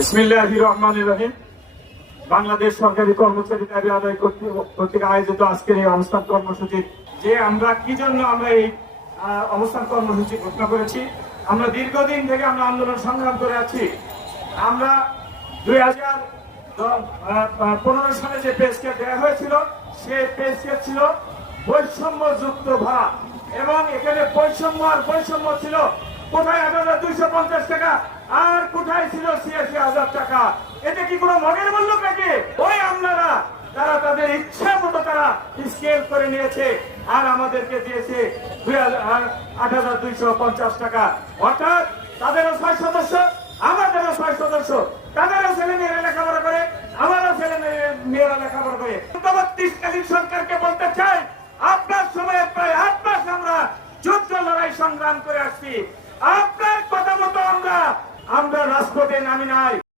বিসমিল্লাহির রহমানির রহিম। বাংলাদেশ সরকারি কর্মচারী দাবি আদায় কর্তৃক আয়োজিত আজকের এই অবস্থান কর্মসূচি যে আমরা কি জন্য আমরা এই অবস্থান কর্মসূচি ঘোষণা করেছি। আমরা দীর্ঘদিন থেকে আমরা আন্দোলন সংগ্রাম করে আছি। আমরা 2015 সালে যে পে স্কেল দেওয়া হয়েছিল সেই পে স্কেল ছিল বৈষম্যযুক্ত ভাড়া, এবং এখানে বৈষম্য আর বৈষম্য ছিল। কোথায় 8,250 টাকা আর কোথায় ছিল 86,000 টাকা। এটা কি কোনো মগের মূল্য নাকি? ওই আমলারা তারা তাদের ইচ্ছা মতো তারা স্কেল করে নিয়েছে আর আমাদেরকে দিয়েছে 8,250 টাকা। অর্থাৎ তাদেরও 6 সদস্য, আমাদেরও 6 সদস্য, তাদেরও ছেলে মেয়েরা লেখাপড়া করে, আমারও ছেলে মেয়েরা লেখাপড়া করে। অন্তর্বর্তীকালীন সরকারকে বলতে চাই, আপনার সময়ে প্রায় 8 মাস আমরা যুদ্ধ লড়াই সংগ্রাম করে আসছি। আপনার কথা মতো আমরা রাজপথে নামি নাই।